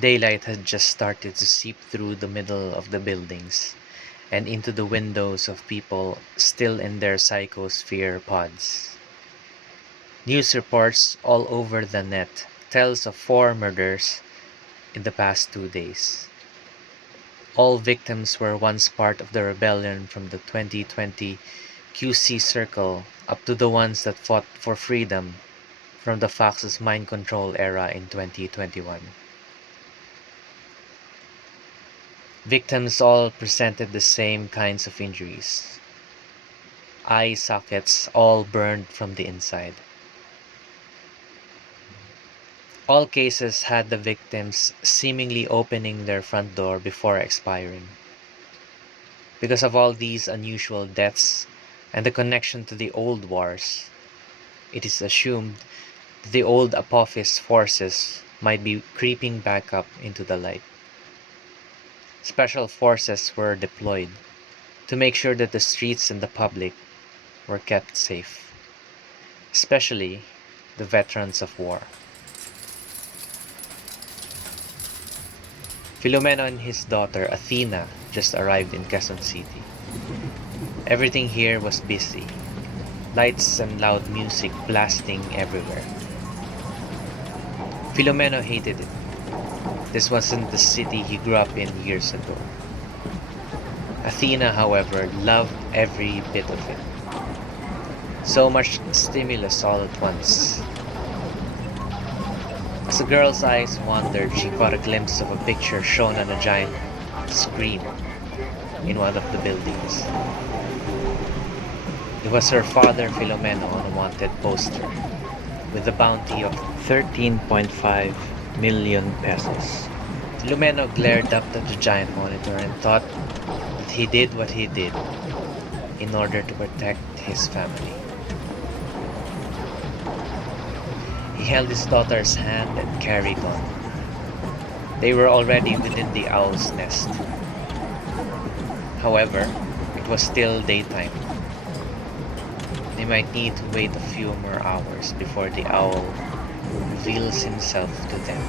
Daylight had just started to seep through the middle of the buildings and into the windows of people still in their psychosphere pods. News reports all over the net tells of 4 murders in the past 2 days. All victims were once part of the rebellion from the 2020 QC circle up to the ones that fought for freedom from the Fox's mind control era in 2021. Victims all presented the same kinds of injuries. Eye sockets all burned from the inside. All cases had the victims seemingly opening their front door before expiring. Because of all these unusual deaths and the connection to the old wars, it is assumed that the old Apophis forces might be creeping back up into the light. Special forces were deployed to make sure that the streets and the public were kept safe, especially the veterans of war. Filomeno and his daughter Athena just arrived in Quezon City. Everything here was busy, lights and loud music blasting everywhere. Filomeno hated it. This wasn't the city he grew up in years ago. Athena, however, loved every bit of it. So much stimulus all at once. As the girl's eyes wandered, she caught a glimpse of a picture shown on a giant screen in one of the buildings. It was her father Filomeno on a wanted poster with a bounty of 13.5 million pesos. Filomeno glared up at the giant monitor and thought that he did what he did in order to protect his family. He held his daughter's hand and carried on. They were already within the owl's nest. However, it was still daytime. They might need to wait a few more hours before the owl reveals himself to them.